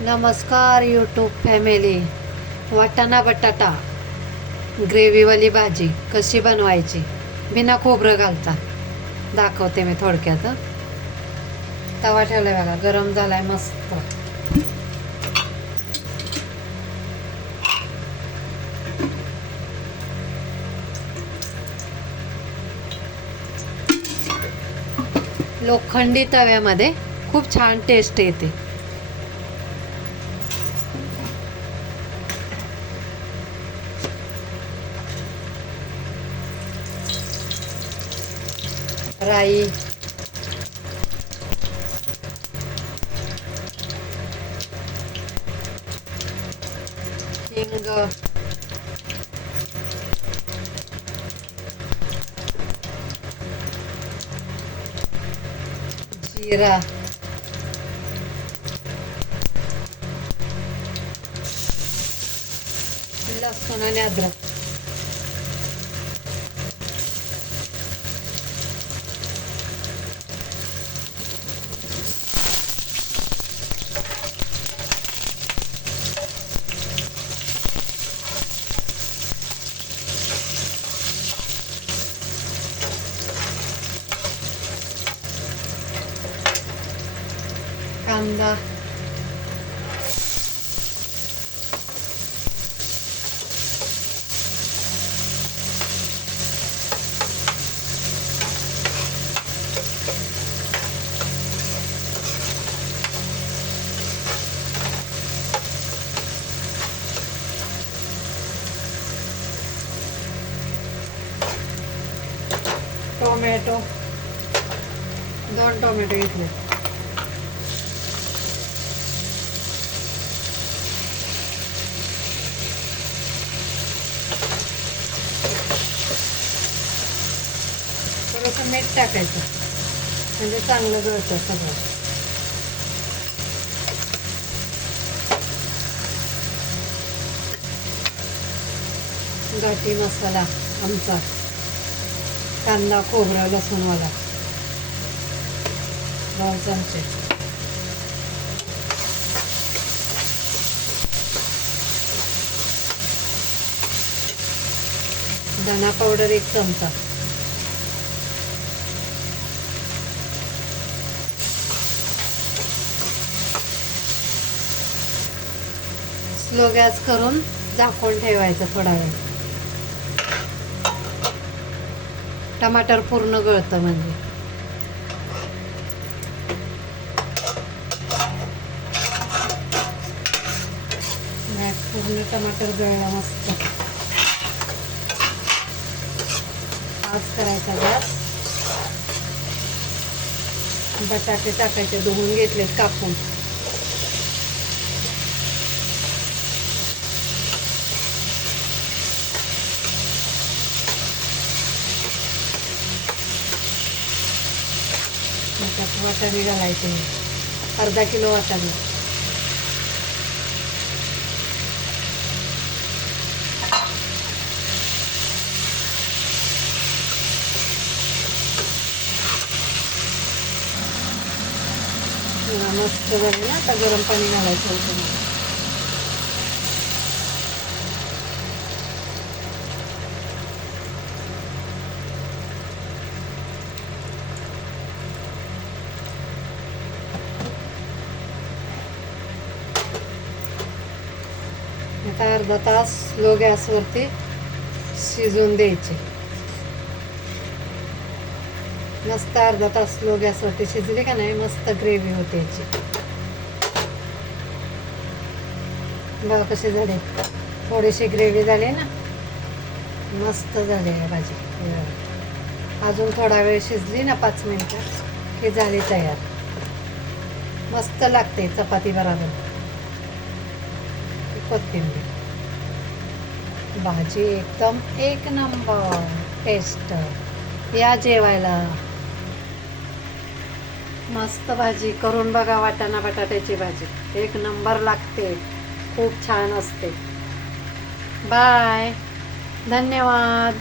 नमस्कार YouTube family वाटाणा बटाटा. ग्रेव्हीवाली भाजी. कशी बनवायची? बिना खोबरं घालता दाखवते मी थोडक्यात तवा ठेवला आहे बघा गरम झाला आहे मस्त. लोखंडी तव्यामध्ये खूप छान टेस्ट येते. Rai. King. Gira. la zona neagră. कांदा टोमॅटो दोन टोमॅटो घेतले. थोडंसं मीठ टाकायचं. म्हणजे चांगलं गळतं सगळं. गाठी मसाला आमचा. कांदा खोबरं लसूणवाला दोन चमचे. धना पावडर एक चमचा. स्लो गॅस करून झाकून ठेवायचं थोडा वेळ. टमाटर पूर्ण गळतं म्हणजे. नाही, पूर्ण टमाटर गळला मस्त. आज करायचा गॅस. बटाटे टाकायचे धुवून घेतलेत कापून. त्यात वाटाणे घालायचे. अर्धा किलो वाटाणे. मस्त झाले ना आता गरम पाणी घालायचं आता अर्धा तास लो गॅसवरती शिजवून द्यायचे. मस्त अर्धा तास लो गॅसवरती शिजली का नाही मस्त ग्रेव्ही होते याची बघा कशी झाली. थोडीशी ग्रेव्ही झाली ना मस्त झाली आहे भाजी. अजून थोडा वेळ शिजली ना पाच मिनटं की झाली तयार. मस्त लागते चपाती बरोबर कोथिंबीर भाजी एकदम एक नंबर. टेस्ट. या जेवायला. मस्त भाजी. करून बघा वाटाणा बटाट्याची भाजी. एक नंबर लागते. खूप छान असते. बाय. धन्यवाद.